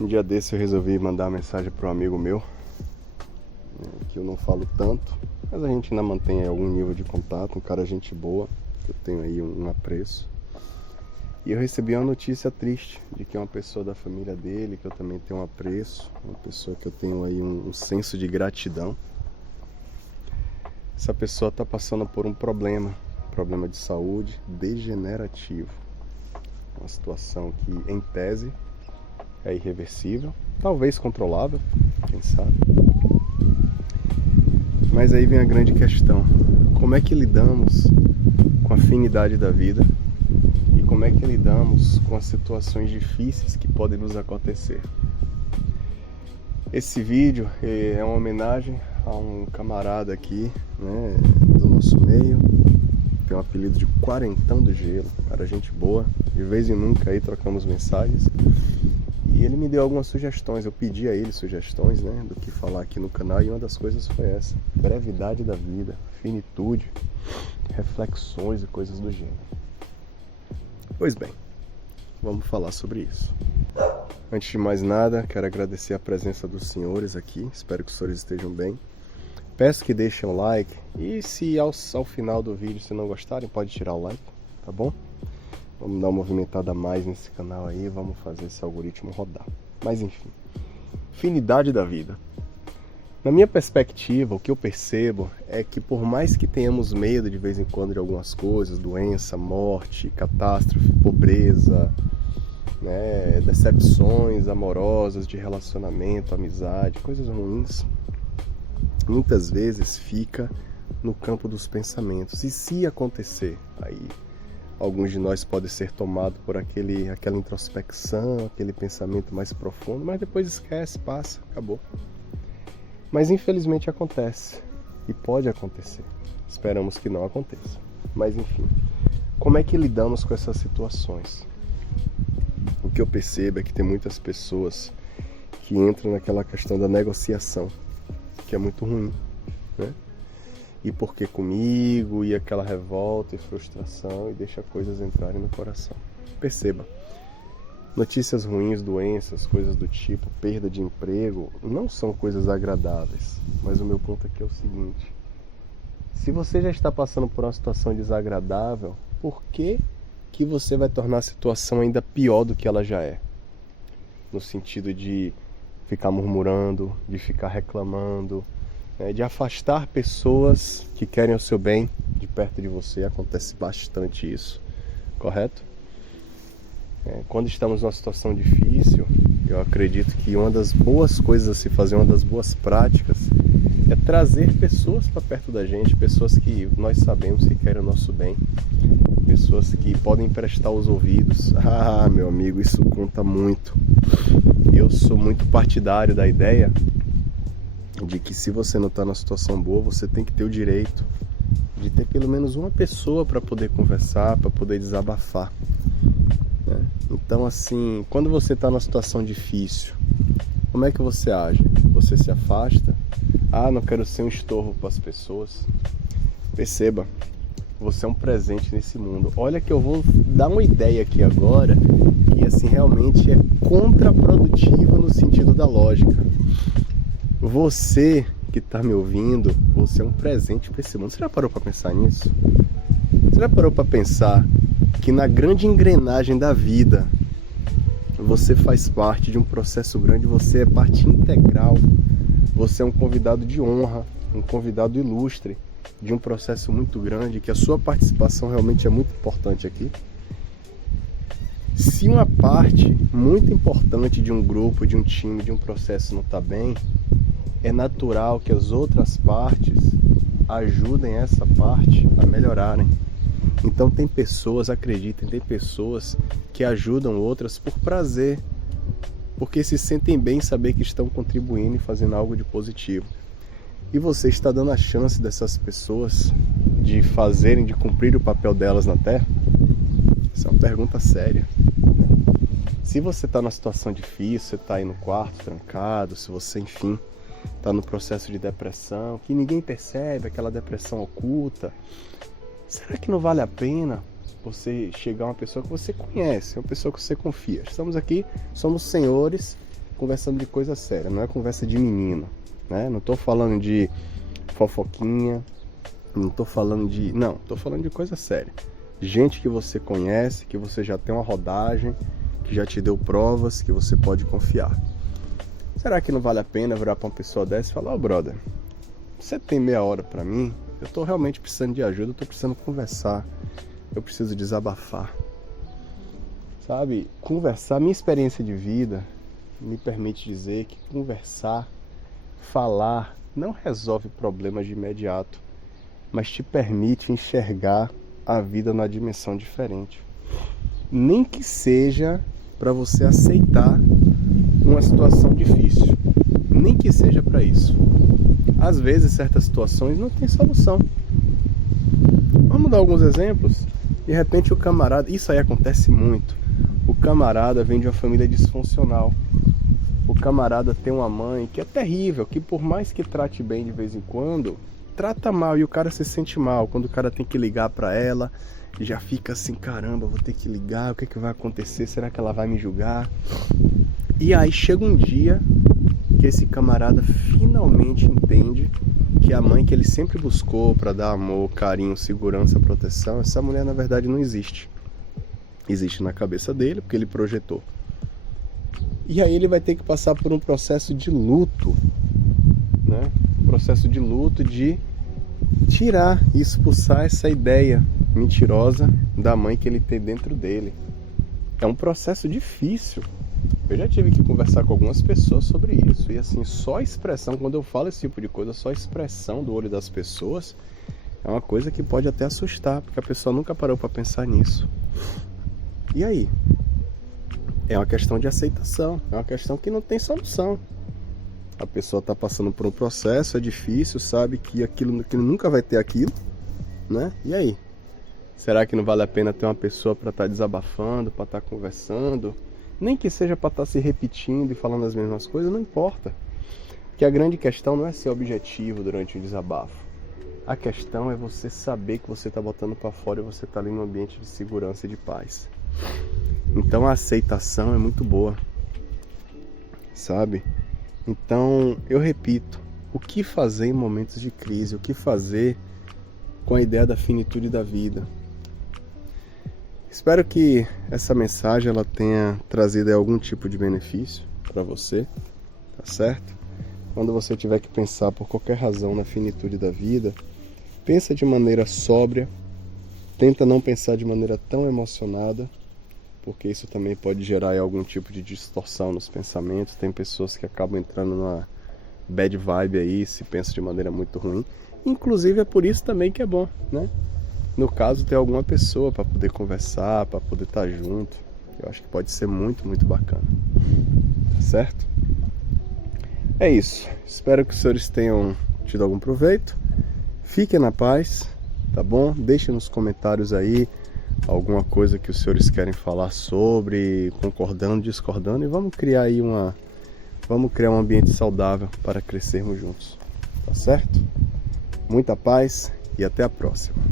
Um dia desse eu resolvi mandar uma mensagem para um amigo meu, que eu não falo tanto, mas a gente ainda mantém algum nível de contato, um cara gente boa, que eu tenho aí um apreço. E eu recebi uma notícia triste de que uma pessoa da família dele, que eu também tenho um apreço, uma pessoa que eu tenho aí um senso de gratidão, essa pessoa está passando por um problema de saúde degenerativo. Uma situação que, em tese, é irreversível, talvez controlável, quem sabe. Mas aí vem a grande questão: como é que lidamos com a finidade da vida e como é que lidamos com as situações difíceis que podem nos acontecer? Esse vídeo é uma homenagem a um camarada aqui, né, do nosso meio, tem um apelido de Quarentão do Gelo, cara, gente boa, de vez em nunca aí trocamos mensagens. E ele me deu algumas sugestões, eu pedi a ele sugestões, né, do que falar aqui no canal, e uma das coisas foi essa: brevidade da vida, finitude, reflexões e coisas do gênero. Pois bem, vamos falar sobre isso. Antes de mais nada, quero agradecer a presença dos senhores aqui, espero que os senhores estejam bem. Peço que deixem um like, e se ao final do vídeo, se não gostarem, pode tirar o like, tá bom? Vamos dar uma movimentada a mais nesse canal aí, vamos fazer esse algoritmo rodar. Mas enfim, finidade da vida. Na minha perspectiva, o que eu percebo é que por mais que tenhamos medo de vez em quando de algumas coisas, doença, morte, catástrofe, pobreza, né, decepções amorosas de relacionamento, amizade, coisas ruins, muitas vezes fica no campo dos pensamentos. E se acontecer, aí alguns de nós podem ser tomados por aquela introspecção, aquele pensamento mais profundo, mas depois esquece, passa, acabou. Mas infelizmente acontece, e pode acontecer. Esperamos que não aconteça. Mas enfim, como é que lidamos com essas situações? O que eu percebo é que tem muitas pessoas que entram naquela questão da negociação, que é muito ruim, né? E por que comigo? E aquela revolta e frustração, e deixa coisas entrarem no coração. Perceba, notícias ruins, doenças, coisas do tipo, perda de emprego, não são coisas agradáveis. Mas o meu ponto aqui é o seguinte: se você já está passando por uma situação desagradável, por que você vai tornar a situação ainda pior do que ela já é? No sentido de ficar murmurando, de ficar reclamando, de afastar pessoas que querem o seu bem de perto de você. Acontece bastante isso, correto? Quando estamos numa situação difícil, eu acredito que uma das boas coisas a se fazer, uma das boas práticas, é trazer pessoas para perto da gente, pessoas que nós sabemos que querem o nosso bem, pessoas que podem emprestar os ouvidos. Ah, meu amigo, isso conta muito. Eu sou muito partidário da ideia de que se você não está numa situação boa, você tem que ter o direito de ter pelo menos uma pessoa para poder conversar, para poder desabafar, né? Então, assim, quando você está numa situação difícil, como é que você age? Você se afasta? Ah, não quero ser um estorvo para as pessoas. Perceba, você é um presente nesse mundo. Olha que eu vou dar uma ideia aqui agora que assim realmente é contraprodutiva no sentido da lógica. Você que está me ouvindo, você é um presente para esse mundo. Você já parou para pensar nisso? Você já parou para pensar que na grande engrenagem da vida você faz parte de um processo grande, você é parte integral, você é um convidado de honra, um convidado ilustre de um processo muito grande, que a sua participação realmente é muito importante aqui? Se uma parte muito importante de um grupo, de um time, de um processo não está bem, é natural que as outras partes ajudem essa parte a melhorarem. Então tem pessoas, acreditem, tem pessoas que ajudam outras por prazer, porque se sentem bem em saber que estão contribuindo e fazendo algo de positivo. E você está dando a chance dessas pessoas de fazerem, de cumprir o papel delas na Terra? Isso é uma pergunta séria. Se você está numa situação difícil, você está aí no quarto trancado, se você, enfim, está no processo de depressão, que ninguém percebe, aquela depressão oculta, será que não vale a pena você chegar a uma pessoa que você conhece, uma pessoa que você confia? Estamos aqui, somos senhores conversando de coisa séria, não é conversa de menino, né? Não tô falando de fofoquinha, não tô falando de... Não, tô falando de coisa séria. Gente que você conhece, que você já tem uma rodagem, que já te deu provas, que você pode confiar. Será que não vale a pena virar pra uma pessoa dessa e falar: brother, você tem meia hora pra mim? Eu tô realmente precisando de ajuda, eu tô precisando conversar, eu preciso desabafar. Sabe, conversar, minha experiência de vida me permite dizer que conversar, falar, não resolve problemas de imediato, mas te permite enxergar a vida numa dimensão diferente. Nem que seja para você aceitar uma situação difícil, nem que seja para isso. Às vezes certas situações não tem solução. Vamos dar alguns exemplos? De repente o camarada, isso aí acontece muito, o camarada vem de uma família disfuncional. O camarada tem uma mãe que é terrível, que por mais que trate bem de vez em quando, trata mal, e o cara se sente mal. Quando o cara tem que ligar pra ela, já fica assim: caramba, vou ter que ligar, o que é que vai acontecer? Será que ela vai me julgar? E aí chega um dia que esse camarada finalmente entende que a mãe que ele sempre buscou para dar amor, carinho, segurança, proteção, essa mulher na verdade não existe. Existe na cabeça dele, porque ele projetou. E aí ele vai ter que passar por um processo de luto, né? Um processo de luto, de tirar e expulsar essa ideia mentirosa da mãe que ele tem dentro dele. É um processo difícil. Eu já tive que conversar com algumas pessoas sobre isso. E assim, só a expressão, quando eu falo esse tipo de coisa, só a expressão do olho das pessoas é uma coisa que pode até assustar, porque a pessoa nunca parou para pensar nisso. E aí? É uma questão de aceitação, é uma questão que não tem solução. A pessoa está passando por um processo, é difícil, sabe que aquilo nunca vai ter aquilo, né? E aí? Será que não vale a pena ter uma pessoa para estar desabafando, para estar conversando? Nem que seja para estar se repetindo e falando as mesmas coisas, não importa. Porque a grande questão não é ser objetivo durante o desabafo. A questão é você saber que você está botando para fora e você está ali num ambiente de segurança e de paz. Então a aceitação é muito boa, sabe? Então eu repito, o que fazer em momentos de crise? O que fazer com a ideia da finitude da vida? Espero que essa mensagem ela tenha trazido algum tipo de benefício para você, tá certo? Quando você tiver que pensar por qualquer razão na finitude da vida, pensa de maneira sóbria, tenta não pensar de maneira tão emocionada, porque isso também pode gerar algum tipo de distorção nos pensamentos. Tem pessoas que acabam entrando numa bad vibe aí, se pensa de maneira muito ruim. Inclusive é por isso também que é bom, né? No caso, ter alguma pessoa para poder conversar, para poder estar junto. Eu acho que pode ser muito, muito bacana. Tá certo? É isso. Espero que os senhores tenham tido algum proveito. Fiquem na paz, tá bom? Deixem nos comentários aí alguma coisa que os senhores querem falar sobre, concordando, discordando, e vamos criar aí um ambiente saudável para crescermos juntos, tá certo? Muita paz e até a próxima.